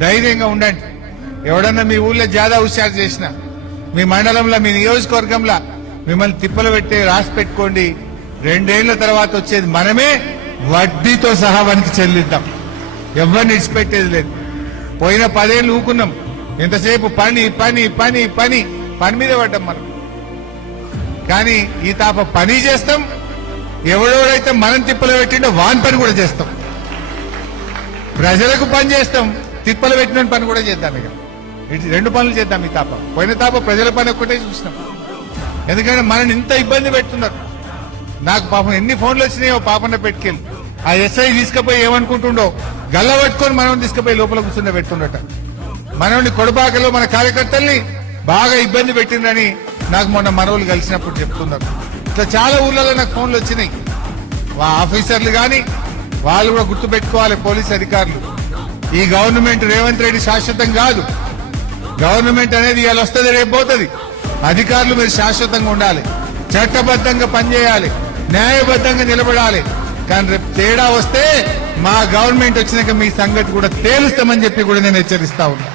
ధైర్యంగా ఉండండి. ఎవడన్నా మీ ఊళ్ళో జాదా హుషారు చేసిన మీ మండలంలో మీ నియోజకవర్గంలో మిమ్మల్ని తిప్పలు పెట్టి రాసి పెట్టుకోండి. రెండేళ్ళ తర్వాత వచ్చేది మనమే వడ్డీతో సహా వానికి చెల్లిద్దాం. ఎవరిని ఇడిచిపెట్టేది లేదు. పోయిన పదేళ్ళు ఊకున్నాం. ఎంతసేపు పని పని పని పని పని మీద పడ్డాం మనం. కానీ ఈ తాప పని చేస్తాం. ఎవడెవడైతే మనం తిప్పలు పెట్టిండో వాని పని కూడా చేస్తాం. ప్రజలకు పని చేస్తాం. తిప్పలు పెట్టిన పని కూడా చేద్దాం ఇక. రెండు పనులు చేద్దాం ఈ తాప. పోయిన తాప ప్రజల పని ఒక్కటే చూసినాం. ఎందుకంటే మనని ఇంత ఇబ్బంది పెడుతున్నారు. నాకు పాపం ఎన్ని ఫోన్లు వచ్చినాయో పాపన్న పెట్టుకెళ్ళి. ఆ ఎస్ఐ తీసుకుపోయి ఏమనుకుంటుండో గల్ల పట్టుకొని మనం తీసుకుపోయి లోపల కూర్చుని పెడుతుండట. మనల్ని కొడబాకలో మన కార్యకర్తల్ని బాగా ఇబ్బంది పెట్టిందని నాకు మొన్న మనవులు కలిసినప్పుడు చెప్తున్నారు. ఇట్లా చాలా ఊర్లలో నాకు ఫోన్లు వచ్చినాయి. ఆఫీసర్లు కానీ వాళ్ళు కూడా గుర్తు పెట్టుకోవాలి పోలీస్ అధికారులు. ఈ గవర్నమెంట్ రేవంత్ రెడ్డి శాశ్వతం కాదు. గవర్నమెంట్ అనేది ఇవాళ వస్తుంది రేపు పోతుంది. అధికారులు మీరు శాశ్వతంగా ఉండాలి. చట్టబద్ధంగా పనిచేయాలి. న్యాయబద్ధంగా నిలబడాలి. కానీ రేపు తేడా వస్తే మా గవర్నమెంట్ వచ్చినాక మీ సంగతి కూడా తేలుస్తామని చెప్పి కూడా నేను హెచ్చరిస్తా ఉన్నా.